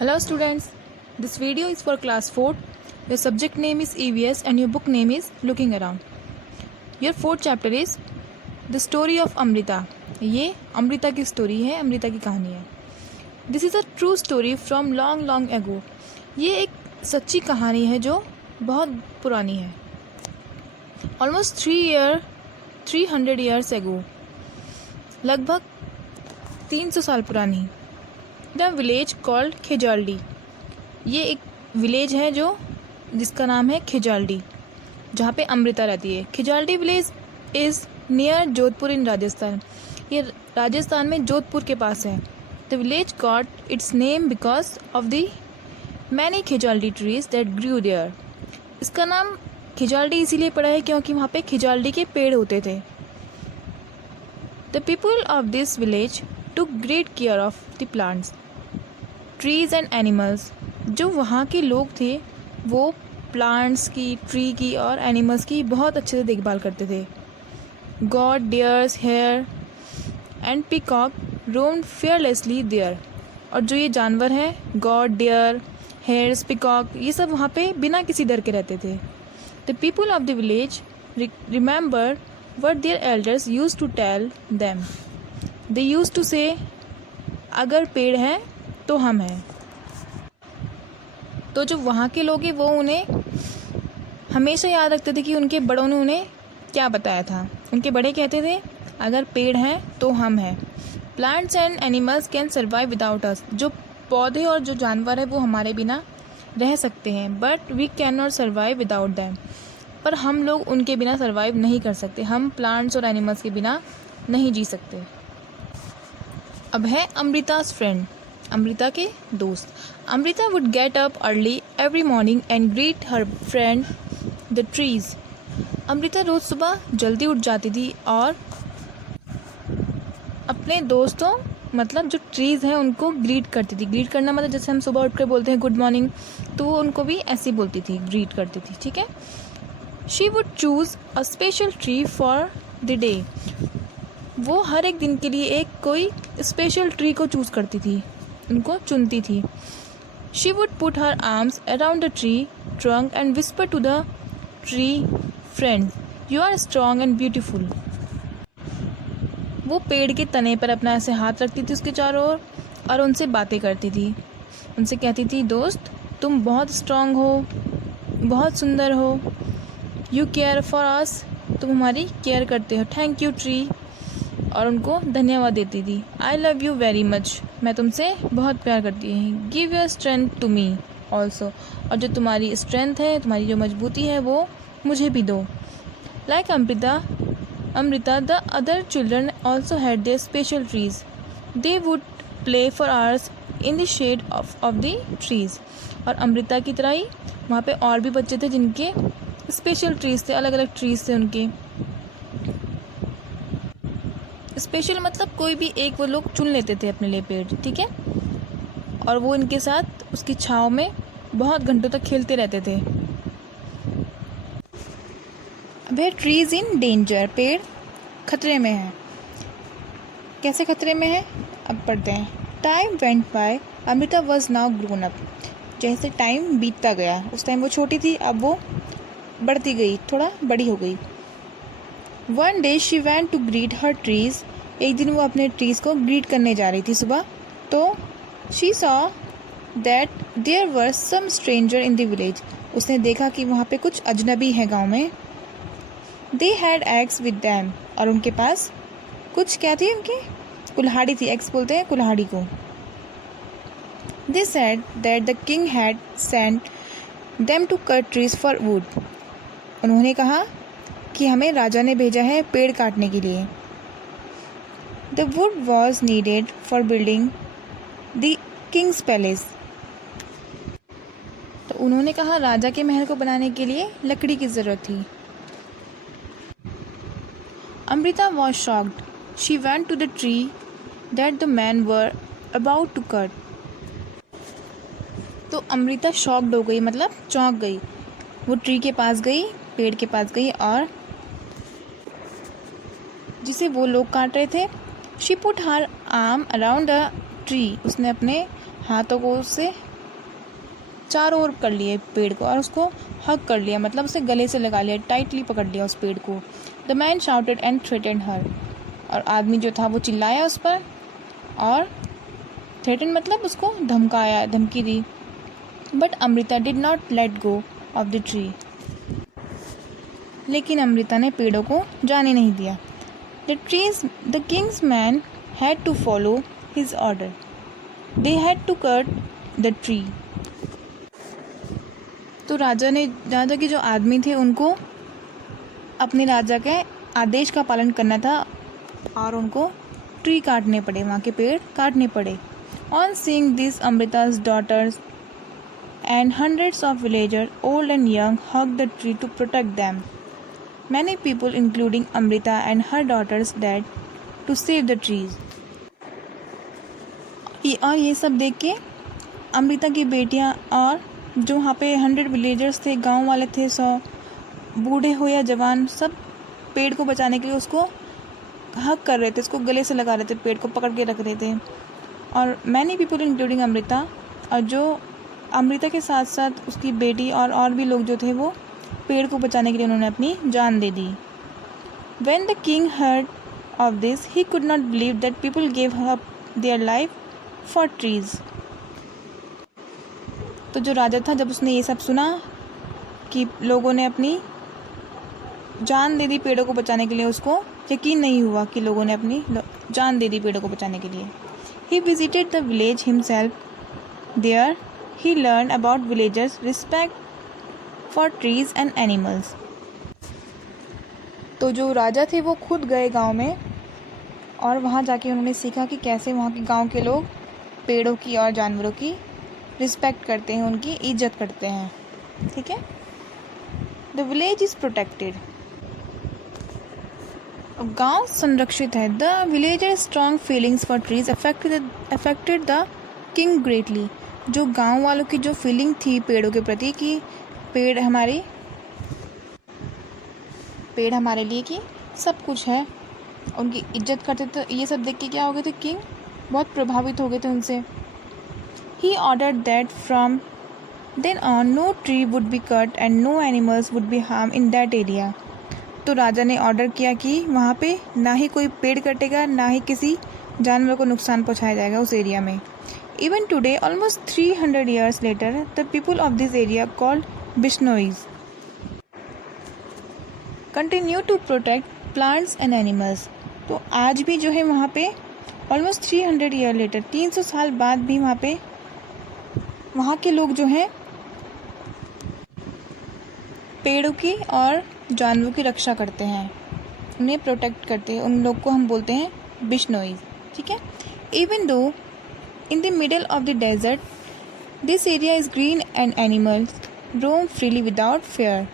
Hello students, this video is for class 4. Your subject name is EVS and your book name is Looking Around. Your fourth chapter is The Story of Amrita. ये अमृता की story है, अमृता की कहानी है. This is a true story from long ago. ये एक सच्ची कहानी है जो बहुत पुरानी है. Almost 300 years ago. लगभग 300 साल पुरानी. The village called Khejarli. ये एक विलेज है जिसका नाम है खिजाल्डी, जहाँ पे अमृता रहती है. Khejarli village is near Jodhpur in Rajasthan. ये राजस्थान में जोधपुर के पास है. The village got its name because of the many Khejarli trees that grew there. इसका नाम खिजाल्डी इसीलिए पड़ा है क्योंकि वहाँ पे खिजाल्डी के पेड़ होते थे. The people of this village took great care of the plants, trees and animals. जो वहाँ के लोग थे वो प्लांट्स की, ट्री की और एनिमल्स की बहुत अच्छे से देखभाल करते थे. God, deers, hare and peacock roamed fearlessly there. और जो ये जानवर हैं, गॉड, डियर, हेयर्स, पीकॉक, ये सब वहाँ पे बिना किसी डर के रहते थे. The people of the village remembered what their elders used to tell them. They used to say, अगर पेड़ हैं तो हम हैं. तो जो वहाँ के लोग हैं वो उन्हें हमेशा याद रखते थे कि उनके बड़ों ने उन्हें क्या बताया था. उनके बड़े कहते थे अगर पेड़ हैं तो हम हैं. Plants and animals can survive without अस. जो पौधे और जो जानवर है वो हमारे बिना रह सकते हैं, but we can not survive without them. पर हम लोग उनके बिना सर्वाइव नहीं कर सकते. हम प्लांट्स और एनिमल्स के बिना नहीं जी सकते. अब है अमृता's फ्रेंड, अमृता के दोस्त. Amrita would get up early every morning and greet her friend the trees. Amrita रोज़ सुबह जल्दी उठ जाती थी और अपने दोस्तों मतलब जो ट्रीज़ हैं उनको ग्रीट करती थी. ग्रीट करना मतलब जैसे हम सुबह उठ कर बोलते हैं गुड मॉर्निंग, तो वो उनको भी ऐसे बोलती थी, ग्रीट करती थी. ठीक है. She would choose a special tree for the day. वो हर एक दिन के लिए एक कोई स्पेशल ट्री को चूज़ करती थी, उनको चुनती थी. She would put her arms around the tree trunk and whisper to the tree friend you are strong and beautiful. वो पेड़ के तने पर अपना ऐसे हाथ रखती थी उसके चारों ओर और उनसे बातें करती थी. उनसे कहती थी दोस्त तुम बहुत स्ट्रॉन्ग हो, बहुत सुंदर हो. You care for us. तुम हमारी केयर करते हो. Thank you tree. और उनको धन्यवाद देती थी. I love you very much. मैं तुमसे बहुत प्यार करती हूँ. Give your strength to me also. और जो तुम्हारी स्ट्रेंथ है, तुम्हारी जो मजबूती है वो मुझे भी दो. Like Amrita the other children also had their special trees. They would play for hours in the shade of the trees. और अमृता की तरह ही वहाँ पे और भी बच्चे थे जिनके स्पेशल ट्रीज थे, अलग अलग ट्रीज थे उनके. स्पेशल मतलब कोई भी एक वो लोग चुन लेते थे अपने लिए पेड़. ठीक है. और वो इनके साथ उसकी छाँव में बहुत घंटों तक खेलते रहते थे. अब है ट्रीज इन डेंजर. पेड़ खतरे में है. कैसे खतरे में है अब पढ़ते हैं. Time went by. Amrita was now grown up. जैसे टाइम बीतता गया, उस टाइम वो छोटी थी, अब वो बढ़ती गई, थोड़ा बड़ी हो गई. One day she went to greet her trees. एक दिन वो अपने ट्रीज़ को ग्रीट करने जा रही थी सुबह. तो she saw that there were some stranger in the village. उसने देखा कि वहाँ पे कुछ अजनबी हैं गांव में. They had eggs with them. और उनके पास कुछ क्या थी, उनकी कुल्हाड़ी थी. एग्स बोलते हैं कुल्हाड़ी को. They said that the king had sent them to cut trees for wood. उन्होंने कहा कि हमें राजा ने भेजा है पेड़ काटने के लिए. The wood was needed for building the king's palace. तो उन्होंने कहा राजा के महल को बनाने के लिए लकड़ी की ज़रूरत थी. Amrita was shocked. She went to the tree that the men were about to cut. तो अमृता शॉक्ड हो गई, मतलब चौंक गई. वो ट्री के पास गई, पेड़ के पास गई और जिसे वो लोग काट रहे थे. She put her arm around a tree. उसने अपने हाथों को उससे चारों ओर कर लिए पेड़ को और उसको हग कर लिया, मतलब उसे गले से लगा लिया, टाइटली पकड़ लिया उस पेड़ को। The man shouted and threatened her, और आदमी जो था वो चिल्लाया उस पर और थ्रेटेंड मतलब उसको धमकाया, धमकी दी। But Amrita did not let go of the tree, लेकिन अमृता ने पेड़ों को जाने नहीं दिया। The king's man had to follow his order, they had to cut the tree. तो राजा के जो आदमी थे उनको अपने राजा के आदेश का पालन करना था और उनको ट्री काटने पड़े, वहाँ के पेड़ काटने पड़े। On seeing this Amrita's daughters and hundreds of villagers, old and young, hugged the tree to protect them. Many people, including Amrita and her daughters, died to save the trees. और ये सब देख के अमृता की बेटियाँ और जो वहाँ पे 100 विलेजर्स थे, गांव वाले थे, 100 बूढ़े हो या जवान, सब पेड़ को बचाने के लिए उसको हक कर रहे थे, उसको गले से लगा रहे थे, पेड़ को पकड़ के रख रहे थे। और मैनी पीपल इंक्लूडिंग अमृता, और जो अमृता के साथ साथ उसकी बेटी और भी लोग जो थे वो पेड़ को बचाने के लिए उन्होंने अपनी जान दे दी। When the king heard of this, he could not believe that people gave up their life for trees. तो जो राजा था, जब उसने ये सब सुना कि लोगों ने अपनी जान दे दी पेड़ों को बचाने के लिए, उसको यकीन नहीं हुआ कि लोगों ने अपनी जान दे दी पेड़ों को बचाने के लिए। He visited the village himself. There he learned about villagers' respect for trees and animals. तो जो राजा थे वो खुद गए गांव में और वहाँ जाके उन्होंने सीखा कि कैसे वहाँ के गांव के लोग पेड़ों की और जानवरों की रिस्पेक्ट करते हैं, उनकी इज्जत करते हैं। ठीक है। द विलेज इज़ प्रोटेक्टेड, गांव संरक्षित है। The villager strong feelings for trees affected the king greatly, जो गांव वालों की जो फीलिंग थी पेड़ों के प्रति कि पेड़ हमारे लिए कि सब कुछ है, उनकी इज्जत करते थे, ये सब देख के क्या हो गए थे, किंग बहुत प्रभावित हो गए थे उनसे। He ordered that from then on no tree would be cut and no animals would be harm in that area. तो राजा ने ऑर्डर किया कि वहाँ पे ना ही कोई पेड़ कटेगा, ना ही किसी जानवर को नुकसान पहुँचाया जाएगा उस एरिया में। Even today, almost 300 years later, the people of this area called Bishnois continue to protect plants and animals. तो आज भी जो है वहाँ पे ऑलमोस्ट 300 years लेटर, 300 साल बाद भी वहाँ पे वहाँ के लोग जो हैं पेड़ों की और जानवरों की रक्षा करते हैं, उन्हें प्रोटेक्ट करते हैं। उन लोग को हम बोलते हैं बिश्नोईज। ठीक है। Even though in the middle of the desert, this area is green and animals roam freely without fear.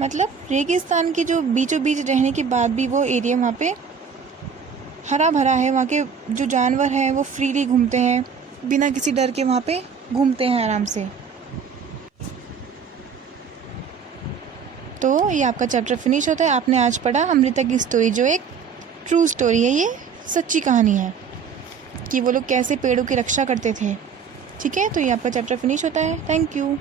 मतलब रेगिस्तान के जो बीचों बीच रहने के बाद भी वो एरिया वहाँ पे हरा भरा है, वहाँ के जो जानवर हैं वो फ्रीली घूमते हैं, बिना किसी डर के वहाँ पे घूमते हैं आराम से। तो ये आपका चैप्टर फिनिश होता है। आपने आज पढ़ा अमृता की स्टोरी, जो एक ट्रू स्टोरी है, ये सच्ची कहानी है कि वो लोग कैसे पेड़ों की रक्षा करते थे। ठीक है। तो ये आपका चैप्टर फिनिश होता है। Thank you.